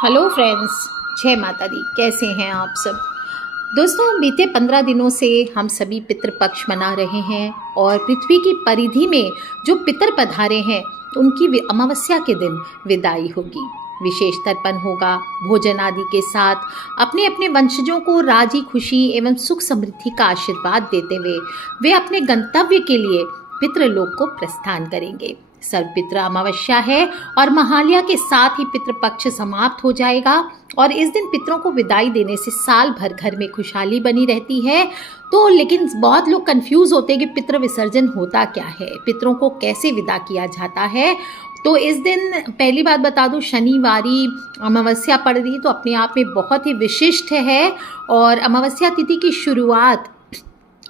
Hello friends, जय माता दी। कैसे हैं आप सब दोस्तों? बीते 15 दिनों से हम सभी पितृपक्ष मना रहे हैं और पृथ्वी की परिधि में जो पितर पधारे हैं उनकी अमावस्या के दिन विदाई होगी। विशेष तर्पण होगा। भोजन आदि के साथ अपने अपने वंशजों को राजी खुशी एवं सुख समृद्धि का आशीर्वाद देते हुए वे अपने गंतव्य के लिए पितृलोक को प्रस्थान करेंगे। सर्वपित्र अमावस्या है और महालया के साथ ही पितृपक्ष समाप्त हो जाएगा और इस दिन पितरों को विदाई देने से साल भर घर में खुशहाली बनी रहती है। तो लेकिन बहुत लोग कंफ्यूज होते हैं कि पितृ विसर्जन होता क्या है, पितरों को कैसे विदा किया जाता है। तो इस दिन पहली बात बता दूं, शनिवारी अमावस्या पड़ रही तो अपने आप में बहुत ही विशिष्ट है। और अमावस्या तिथि की शुरुआत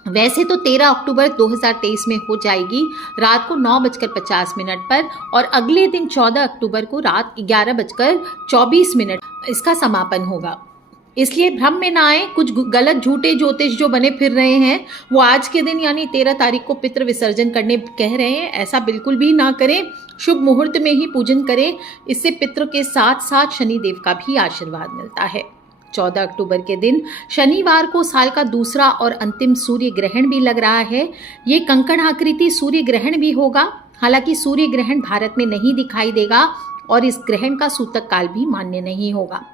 वैसे तो 13 अक्टूबर 2023 में हो जाएगी रात को 9:50 पर और अगले दिन 14 अक्टूबर को रात 11:24 इसका समापन होगा। इसलिए भ्रम में ना आए, कुछ गलत झूठे ज्योतिष जो बने फिर रहे हैं वो आज के दिन यानी 13 तारीख को पितृ विसर्जन करने कह रहे हैं। ऐसा बिल्कुल भी ना करें, शुभ मुहूर्त में ही पूजन करें। इससे पितृ के साथ साथ शनिदेव का भी आशीर्वाद मिलता है। 14 अक्टूबर के दिन शनिवार को साल का दूसरा और अंतिम सूर्य ग्रहण भी लग रहा है। ये कंकण आकृति सूर्य ग्रहण भी होगा। हालांकि सूर्य ग्रहण भारत में नहीं दिखाई देगा और इस ग्रहण का सूतक काल भी मान्य नहीं होगा।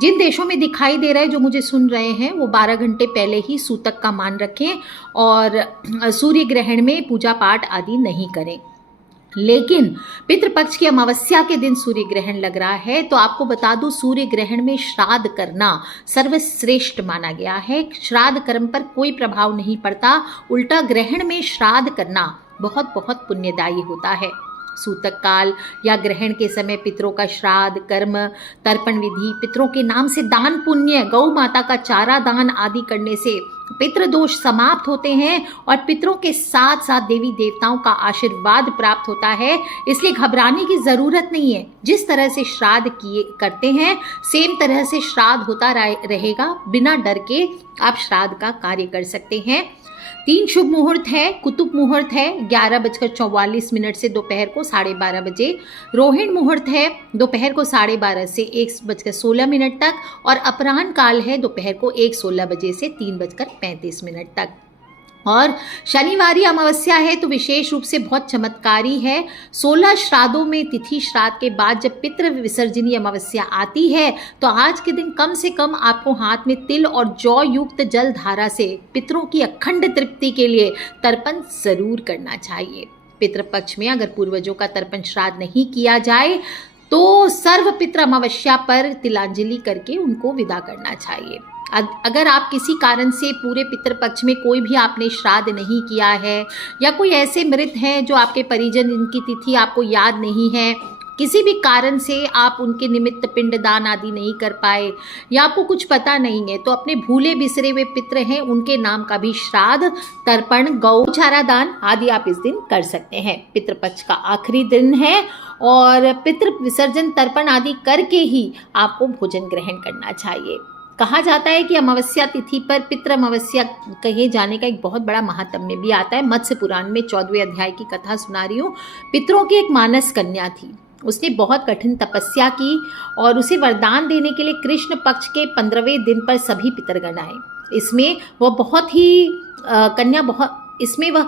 जिन देशों में दिखाई दे रहा है, जो मुझे सुन रहे हैं, वो 12 घंटे पहले ही सूतक का मान रखें और सूर्य ग्रहण में पूजा पाठ आदि नहीं करें। लेकिन पितृपक्ष की अमावस्या के दिन सूर्य ग्रहण लग रहा है तो आपको बता दूं, सूर्य ग्रहण में श्राद्ध करना सर्वश्रेष्ठ माना गया है। श्राद्ध कर्म पर कोई प्रभाव नहीं पड़ता, उल्टा ग्रहण में श्राद्ध करना बहुत बहुत पुण्यदायी होता है। सूतक काल या ग्रहण के समय पितरों का श्राद्ध कर्म, तर्पण विधि, पितरों के नाम से दान पुण्य, गौ माता का चारा दान आदि करने से पितृ दोष समाप्त होते हैं और पितरों के साथ साथ देवी देवताओं का आशीर्वाद प्राप्त होता है। इसलिए घबराने की जरूरत नहीं है। जिस तरह से श्राद्ध किए करते हैं सेम तरह से श्राद्ध होता रहेगा। बिना डर के आप श्राद्ध का कार्य कर सकते हैं। 3 शुभ मुहूर्त है। कुतुब मुहूर्त है 11:44 से दोपहर को 12:30 बजे। रोहिणी मुहूर्त है दोपहर को 12:30 से 1:16 तक और अपराह्न काल है दोपहर को 1:16 बजे से 3:35 तक। और शनिवारी अमावस्या है तो विशेष रूप से बहुत चमत्कारी है। 16 श्राद्धों में तिथि श्राद्ध के बाद जब पितृ विसर्जनी अमावस्या आती है तो आज के दिन कम से कम आपको हाथ में तिल और जौ युक्त जल धारा से पितरों की अखंड तृप्ति के लिए तर्पण जरूर करना चाहिए। पितृपक्ष में अगर पूर्वजों का तर्पण श्राद्ध नहीं किया जाए तो सर्व पितृ अमावस्या पर तिलांजलि करके उनको विदा करना चाहिए। अगर आप किसी कारण से पूरे पितृपक्ष में कोई भी आपने श्राद्ध नहीं किया है या कोई ऐसे मृत हैं जो आपके परिजन जिनकी तिथि आपको याद नहीं है, किसी भी कारण से आप उनके निमित्त पिंडदान आदि नहीं कर पाए या आपको कुछ पता नहीं है, तो अपने भूले बिसरे हुए पितृ हैं उनके नाम का भी श्राद्ध, तर्पण, गौ चारा दान आदि आप इस दिन कर सकते हैं। पितृपक्ष का आखिरी दिन है और पितृ विसर्जन तर्पण आदि करके ही आपको भोजन ग्रहण करना चाहिए। कहा जाता है कि अमावस्या तिथि पर पितृ अमावस्या कहे जाने का एक बहुत बड़ा महात्म्य भी आता है। मत्स्य पुराण में 14वें अध्याय की कथा सुना रही हूँ। पितरों की एक मानस कन्या थी, उसने बहुत कठिन तपस्या की और उसे वरदान देने के लिए कृष्ण पक्ष के 15वें दिन पर सभी पितरगण आए। इसमें वह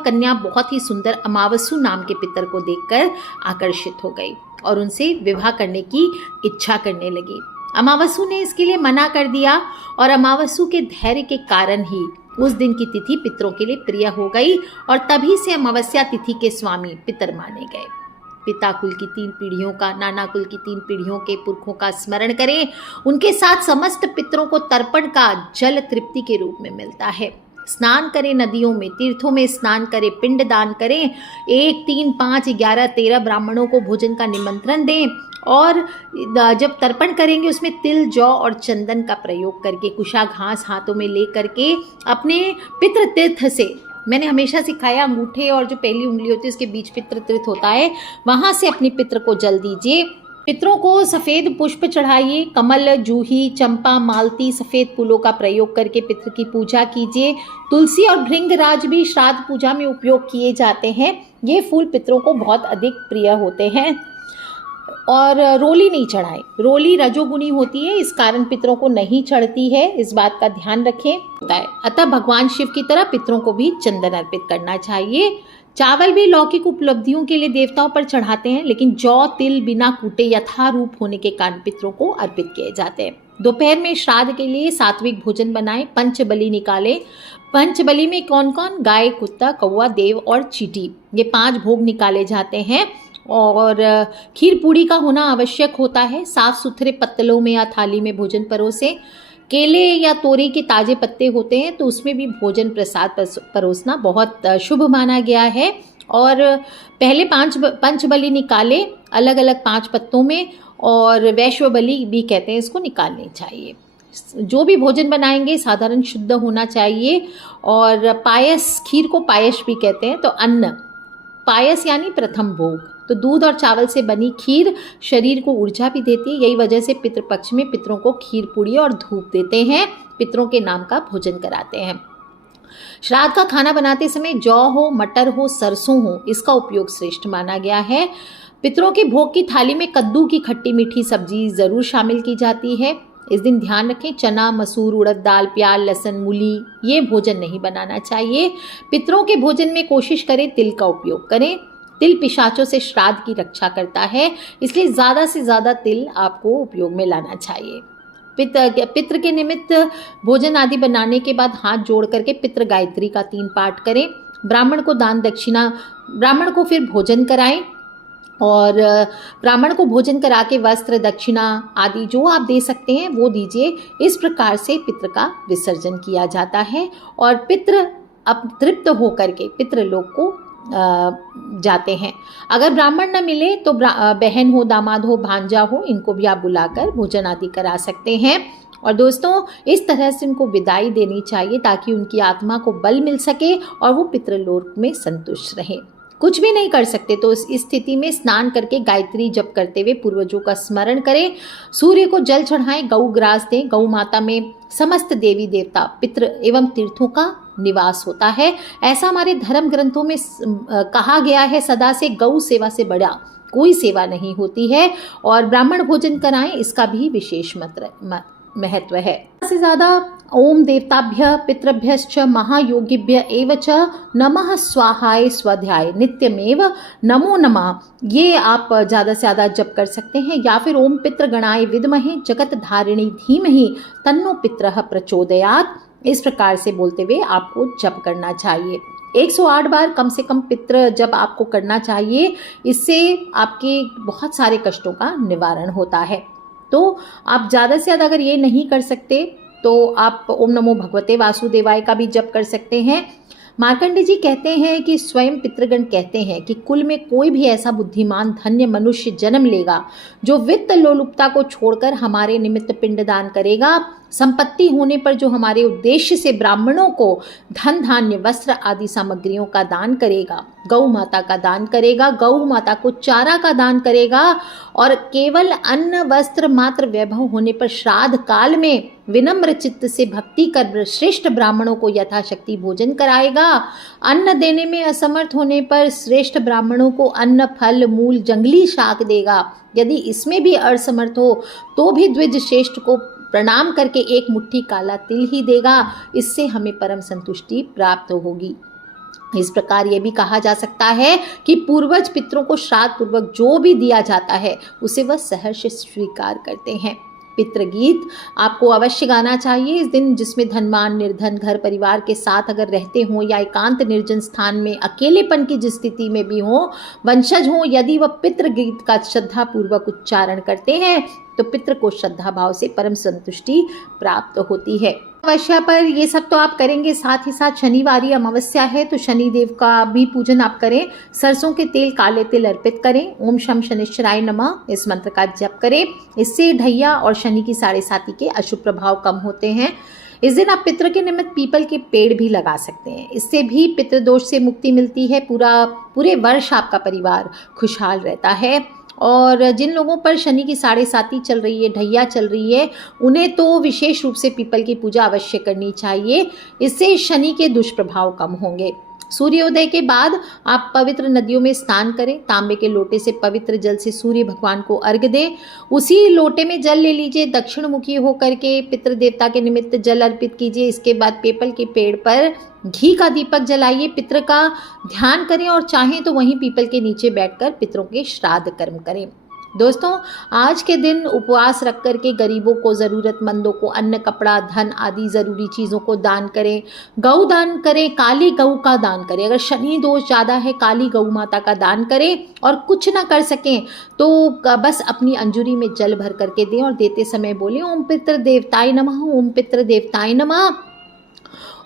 कन्या बहुत ही सुंदर अमावसु नाम के पितर को देखकर आकर्षित हो गई और उनसे विवाह करने की इच्छा करने लगी। अमावसु ने इसके लिए मना कर दिया और अमावसु के धैर्य के कारण ही उस दिन की तिथि पितरों के लिए प्रिय हो गई और तभी से अमावस्या तिथि के स्वामी पितर माने गए। पिता कुल की 3 पीढ़ियों का, नाना कुल की 3 पीढ़ियों के पुरखों का स्मरण करें। उनके साथ समस्त पितरों को तर्पण का जल तृप्ति के रूप में मिलता है। स्नान करें, नदियों में तीर्थों में स्नान करें, पिंड दान करें। 1, 3, 5, 11, 13 ब्राह्मणों को भोजन का निमंत्रण दें और जब तर्पण करेंगे उसमें तिल, जौ और चंदन का प्रयोग करके कुशा घास हाथों में ले करके अपने पितृ तीर्थ से, मैंने हमेशा सिखाया अंगूठे और जो पहली उंगली होती है उसके बीच पितृ तीर्थ होता है, वहाँ से अपने पितृ को जल दीजिए। पितरों को सफ़ेद पुष्प चढ़ाइए। कमल, जूही, चंपा, मालती, सफ़ेद फूलों का प्रयोग करके पितृ की पूजा कीजिए। तुलसी और भृंगराज भी श्राद्ध पूजा में उपयोग किए जाते हैं। ये फूल पितरों को बहुत अधिक प्रिय होते हैं। और रोली नहीं चढ़ाएं। रोली रजोगुनी होती है, इस कारण पितरों को नहीं चढ़ती है, इस बात का ध्यान रखें। अतः भगवान शिव की तरह पितरों को भी चंदन अर्पित करना चाहिए। चावल भी लौकिक उपलब्धियों के लिए देवताओं पर चढ़ाते हैं, लेकिन जौ तिल बिना कूटे यथारूप होने के कारण पितरों को अर्पित किए जाते हैं। दोपहर में श्राद्ध के लिए सात्विक भोजन बनाएं, पंचबलि निकालें। पंचबलि में कौन कौन? गाय, कुत्ता, कौवा, देव और चींटी, ये 5 भोग निकाले जाते हैं। और खीर पूड़ी का होना आवश्यक होता है। साफ सुथरे पत्तलों में या थाली में भोजन परोसें। केले या तोरी के ताजे पत्ते होते हैं तो उसमें भी भोजन प्रसाद परोसना बहुत शुभ माना गया है। और पहले 5 पंचबलि निकाले अलग अलग 5 पत्तों में, और वैश्व बलि भी कहते हैं इसको, निकालनी चाहिए। जो भी भोजन बनाएंगे साधारण शुद्ध होना चाहिए। और पायस, खीर को पायस भी कहते हैं, तो अन्न पायस यानी प्रथम भोग। तो दूध और चावल से बनी खीर शरीर को ऊर्जा भी देती है। यही वजह से पितृपक्ष में पितरों को खीर पूड़ी और धूप देते हैं, पितरों के नाम का भोजन कराते हैं। श्राद्ध का खाना बनाते समय जौ हो, मटर हो, सरसों हो, इसका उपयोग श्रेष्ठ माना गया है। पितरों के भोग की थाली में कद्दू की खट्टी मीठी सब्जी जरूर शामिल की जाती है। इस दिन ध्यान रखें, चना, मसूर, उड़द दाल, प्याज, लहसुन, मूली ये भोजन नहीं बनाना चाहिए। पितरों के भोजन में कोशिश करें तिल का उपयोग करें। तिल पिशाचों से श्राद्ध की रक्षा करता है, इसलिए ज़्यादा से ज़्यादा तिल आपको उपयोग में लाना चाहिए। पितृ के निमित्त भोजन आदि बनाने के बाद हाथ जोड़ करके पितृ गायत्री का 3 पाठ करें। ब्राह्मण को दान दक्षिणा, ब्राह्मण को फिर भोजन कराएं, और ब्राह्मण को भोजन करा के वस्त्र, दक्षिणा आदि जो आप दे सकते हैं वो दीजिए। इस प्रकार से पितृ का विसर्जन किया जाता है और पितृ अब तृप्त होकर के पितृलोक को जाते हैं। अगर ब्राह्मण न मिले तो बहन हो, दामाद हो, भांजा हो, इनको भी आप बुलाकर भोजन आदि करा सकते हैं। और दोस्तों, इस तरह से उनको विदाई देनी चाहिए ताकि उनकी आत्मा को बल मिल सके और वो पितृलोक में संतुष्ट रहे। कुछ भी नहीं कर सकते तो इस स्थिति में स्नान करके गायत्री जप करते हुए पूर्वजों का स्मरण करें। सूर्य को जल चढ़ाएं, गौ ग्रास दें। गौ माता में समस्त देवी देवता, पितृ एवं तीर्थों का निवास होता है। ऐसा हमारे धर्म ग्रंथों में कहा गया है। सदा से गौ सेवा से बड़ा कोई सेवा नहीं होती है। और ब्राह्मण भोजन कराएं, इसका भी विशेष महत्व है। सबसे ज्यादा ओम देवताभ्य पितृभ्यश्च महायोगिभ्य एव च नमः स्वाहाय स्वाध्याय नित्यमेव नमो नमः, ये आप ज़्यादा से ज़्यादा जप कर सकते हैं। या फिर ओम पितृगणाय विद्महे जगत धारिणी धीमहि तन्नो पितरः प्रचोदयात्, इस प्रकार से बोलते हुए आपको जप करना चाहिए। 108 बार कम से कम पितृ जप आपको करना चाहिए। इससे आपके बहुत सारे कष्टों का निवारण होता है। तो आप ज़्यादा से ज़्यादा अगर ये नहीं कर सकते तो आप ओम नमो भगवते वासुदेवाय का भी जप कर सकते हैं। मार्कंडे जी कहते हैं कि स्वयं पितृगण कहते हैं कि कुल में कोई भी ऐसा बुद्धिमान धन्य मनुष्य जन्म लेगा जो वित्त लोलुपता को छोड़कर हमारे निमित्त पिंडदान करेगा। संपत्ति होने पर जो हमारे उद्देश्य से ब्राह्मणों को धन धान्य वस्त्र आदि सामग्रियों का दान करेगा, गौ माता का दान करेगा, गौ माता को चारा का दान करेगा, और केवल अन्न वस्त्र मात्र वैभव होने पर श्राद्ध काल में विनम्र चित्त से भक्ति कर श्रेष्ठ ब्राह्मणों को यथाशक्ति भोजन कराएगा। अन्न देने में असमर्थ होने पर श्रेष्ठ ब्राह्मणों को अन्न, फल, मूल, जंगली शाक देगा। यदि इसमें भी असमर्थ हो तो भी द्विज श्रेष्ठ को प्रणाम करके एक मुट्ठी काला तिल ही देगा। इससे हमें परम संतुष्टि प्राप्त होगी। इस प्रकार ये भी कहा जा सकता है कि पूर्वज पितरों को श्राद्ध पूर्वक जो भी दिया जाता है उसे वह सहर्ष स्वीकार करते हैं। पितृगीत आपको अवश्य गाना चाहिए इस दिन, जिसमें धनवान निर्धन घर परिवार के साथ अगर रहते हों या एकांत निर्जन स्थान में अकेलेपन की जिस स्थिति में भी हों, वंशज हों, यदि वह पितृगीत का श्रद्धा पूर्वक उच्चारण करते हैं तो पितृ को श्रद्धा भाव से परम संतुष्टि प्राप्त होती है। अमावस्या पर ये सब तो आप करेंगे, साथ ही साथ शनिवारी अमावस्या है तो शनिदेव का भी पूजन आप करें। सरसों के तेल, काले तिल अर्पित करें। ओम शम शनिश्चराय नमः इस मंत्र का जप करें। इससे ढैया और शनि की 7.5 के अशुभ प्रभाव कम होते हैं। इस दिन आप पितृ के निमित्त पीपल के पेड़ भी लगा सकते हैं। इससे भी पितृदोष से मुक्ति मिलती है। पूरे वर्ष आपका परिवार खुशहाल रहता है। और जिन लोगों पर शनि की 7.5 चल रही है, ढैया चल रही है, उन्हें तो विशेष रूप से पीपल की पूजा अवश्य करनी चाहिए। इससे शनि के दुष्प्रभाव कम होंगे। सूर्योदय के बाद आप पवित्र नदियों में स्नान करें, तांबे के लोटे से पवित्र जल से सूर्य भगवान को अर्घ्य दें। उसी लोटे में जल ले लीजिए, दक्षिण मुखी होकर के पितृ देवता के निमित्त जल अर्पित कीजिए। इसके बाद पीपल के पेड़ पर घी का दीपक जलाइए, पितृ का ध्यान करें और चाहें तो वहीं पीपल के नीचे बैठकर पितरों के श्राद्ध कर्म करें। दोस्तों, आज के दिन उपवास रख करके गरीबों को, ज़रूरतमंदों को अन्न, कपड़ा, धन आदि ज़रूरी चीज़ों को दान करें। गौ दान करें, काली गऊ का दान करें। अगर शनि दोष ज़्यादा है, काली गऊ माता का दान करें। और कुछ ना कर सकें तो बस अपनी अंजुरी में जल भर करके दें और देते समय बोलें ओम पितृ देवताय नमः, ओम पितृ देवताय नमः।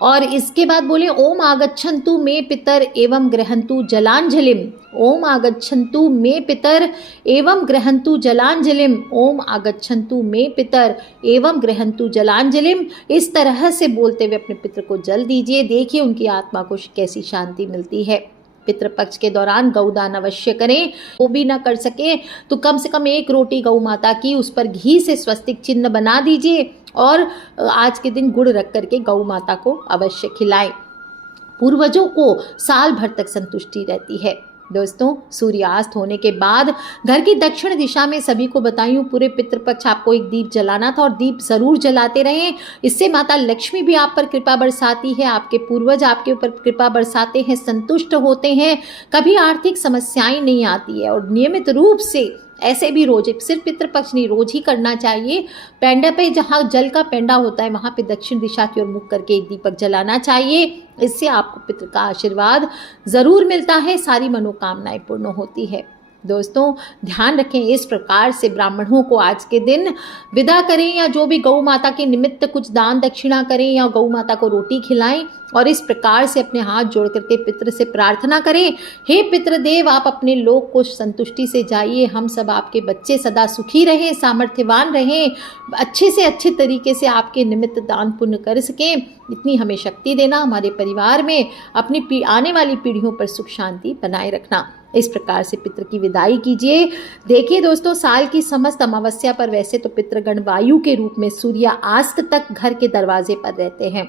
और इसके बाद बोले ओम आगच्छन्तु मे पितर एवं गृहन्तु जलांजलिम, ओम आगच्छन्तु मे पितर एवं गृहन्तु जलांजलिम, ओम आगच्छन्तु मे पितर एवं गृहन्तु जलांजलिम। इस तरह से बोलते हुए अपने पितर को जल दीजिए। देखिए उनकी आत्मा को कैसी शांति मिलती है। पितृपक्ष के दौरान गौदान अवश्य करें। वो भी ना कर सके तो कम से कम एक रोटी गौ माता की, उस पर घी से स्वस्तिक चिन्ह बना दीजिए और आज के दिन गुड़ रख करके गौ माता को अवश्य खिलाएं। पूर्वजों को साल भर तक संतुष्टि रहती है। दोस्तों, सूर्यास्त होने के बाद घर की दक्षिण दिशा में सभी को बताइए पूरे पितृपक्ष आपको एक दीप जलाना था और दीप जरूर जलाते रहें। इससे माता लक्ष्मी भी आप पर कृपा बरसाती है, आपके पूर्वज आपके ऊपर कृपा बरसाते हैं, संतुष्ट होते हैं, कभी आर्थिक समस्याएं नहीं आती है। और नियमित रूप से ऐसे भी रोज, सिर्फ पितृपक्ष नहीं, रोज ही करना चाहिए। पेंडा पे जहाँ जल का पेंडा होता है वहाँ पे दक्षिण दिशा की ओर मुख करके एक दीपक जलाना चाहिए। इससे आपको पितृ का आशीर्वाद ज़रूर मिलता है, सारी मनोकामनाएं पूर्ण होती है। दोस्तों, ध्यान रखें, इस प्रकार से ब्राह्मणों को आज के दिन विदा करें या जो भी गौ माता के निमित्त कुछ दान दक्षिणा करें या गौ माता को रोटी खिलाएं और इस प्रकार से अपने हाथ जोड़ करके पितृ से प्रार्थना करें, हे पितृदेव आप अपने लोक को संतुष्टि से जाइए, हम सब आपके बच्चे सदा सुखी रहें, सामर्थ्यवान रहें, अच्छे से अच्छे तरीके से आपके निमित्त दान पुण्य कर सकें, इतनी हमें शक्ति देना, हमारे परिवार में अपनी आने वाली पीढ़ियों पर सुख शांति बनाए रखना। इस प्रकार से पितृ की विदाई कीजिए। देखिए दोस्तों, साल की समस्त अमावस्या पर वैसे तो पितृगण वायु के रूप में सूर्यास्त तक घर के दरवाजे पर रहते हैं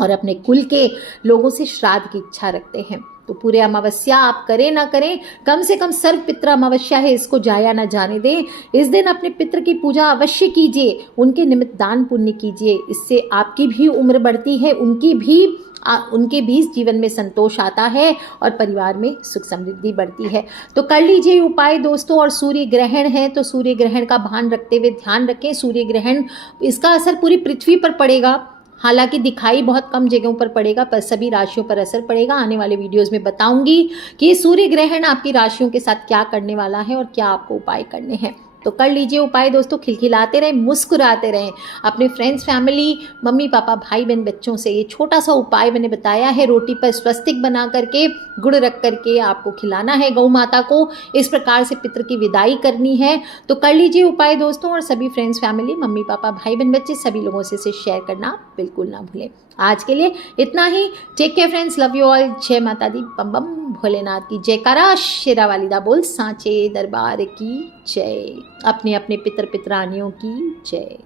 और अपने कुल के लोगों से श्राद्ध की इच्छा रखते हैं। तो पूरे अमावस्या आप करें ना करें, कम से कम सर्व पितृ अमावस्या है, इसको जाया ना जाने दें। इस दिन अपने पितृ की पूजा अवश्य कीजिए, उनके निमित्त दान पुण्य कीजिए। इससे आपकी भी उम्र बढ़ती है, उनके भी जीवन में संतोष आता है और परिवार में सुख समृद्धि बढ़ती है। तो कर लीजिए उपाय दोस्तों। और सूर्य ग्रहण है तो सूर्य ग्रहण का भान रखते हुए ध्यान रखें, सूर्य ग्रहण इसका असर पूरी पृथ्वी पर पड़ेगा, हालांकि दिखाई बहुत कम जगहों पर पड़ेगा, पर सभी राशियों पर असर पड़ेगा। आने वाले वीडियोस में बताऊंगी कि ये सूर्य ग्रहण आपकी राशियों के साथ क्या करने वाला है और क्या आपको उपाय करने हैं। तो कर लीजिए उपाय दोस्तों, खिलखिलाते रहें, मुस्कुराते रहें। अपने फ्रेंड्स, फैमिली, मम्मी पापा, भाई बहन, बच्चों से ये छोटा सा उपाय मैंने बताया है, रोटी पर स्वस्तिक बना करके गुड़ रख करके आपको खिलाना है गौ माता को। इस प्रकार से पितृ की विदाई करनी है। तो कर लीजिए उपाय दोस्तों और सभी फ्रेंड्स, फैमिली, मम्मी पापा, भाई बहन, बच्चे सभी लोगों से इसे शेयर करना बिल्कुल ना भूलें। आज के लिए इतना ही। Take care friends, love you all. जय माता दी, बम बम भोलेनाथ की जयकारा, शेरा वालिदा बोल, सांचे दरबार की जय, अपने अपने पितरानियों की जय।